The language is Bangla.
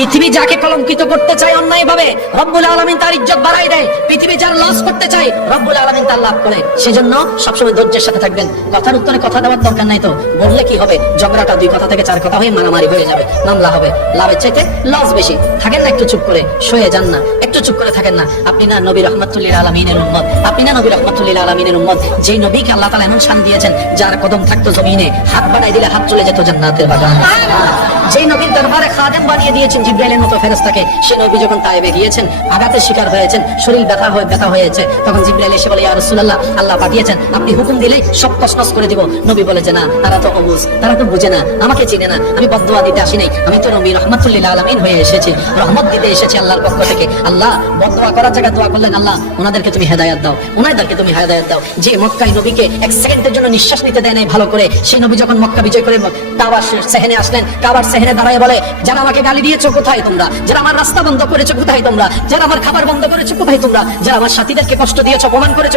পৃথিবী যাকে কলঙ্কিত করতে চায় অন্যায় ভাবে রব্বুল আলামিন তার ইজ্জত বাড়ায় দেয়। পৃথিবী যার লস করতে চায় রব্বুল আলামিন তার লাভ করে। সেজন্য সবসময় ধৈর্যের সাথে থাকবেন। কথার উত্তরে কথা দেওয়ার দরকার নাই তো, বললে কি হবে, ঝগড়াটা 2 কথা থেকে 4 কথা হয়ে মারামারি হয়ে যাবে, মামলা হবে। লাভের চাইতে লস বেশি। থাকেন না একটু চুপ করে, শুয়ে যান না, একটু চুপ করে থাকেন না। আপনি না নবী রাহমাতুল লিল আলামিনের উম্মত, আপনি না নবী রাহমাতুল লিল আলামিনের উম্মত, যেই নবীকে আল্লাহ তাআলা এমন শান দিয়েছেন যার কদম থাকতো জমিনে, হাত বাড়াই দিলে হাত চলে যেত জান্নাতের বাগানে। যেই নবীর দরবারে খাদেম বানিয়ে দিয়েছেন জিবরাইলের মতো ফেরেশতাকে, সেই নবী যখন তায়েবে গিয়েছেন, আঘাতের শিকার হয়েছেন, শরীর ব্যথা হয়েছে, তখন জিবরাইল এসে বলে, ইয়া রাসূলুল্লাহ, আল্লাহ পাঠিয়েছেন, আপনি হুকুম দিলেই সব তছনছ করে দিব। নবী বলে যে না, তারা তো অবুঝ, তারা তো বুঝে না, আমাকে চিনে না, আমি বদদুয়া দিতে আসি নাই, আমি তো নবী রাহমাতুল লিল আলামিন হয়ে এসেছি, রহমত দিতে এসেছি আল্লাহর পক্ষ থেকে। আল্লাহ বদদুয়া করার জায়গায় দোয়া করলেন, আল্লাহ ওনাদেরকে তুমি হেদায়েত দাও, ওনাদেরকে তুমি হেদায়েত দাও। যে মক্কায় নবীকে 1 সেকেন্ডের জন্য নিঃশ্বাস নিতে দেয় নাই ভালো করে, সেই নবী যখন মক্কা বিজয় করে কাবার সেহেনে আসলেন, কাবার সেহেনে দাঁড়ায় বলে, যারা আমাকে গালি দিয়েছো কোথায় তোমরা, যারা আমার রাস্তা বন্ধ করেছো কোথায় তোমরা, যারা আমার খাবার বন্ধ করেছো কোথায় তোমরা, যারা আমার সাথীদেরকে কষ্ট দিয়েছো, অপমান করেছো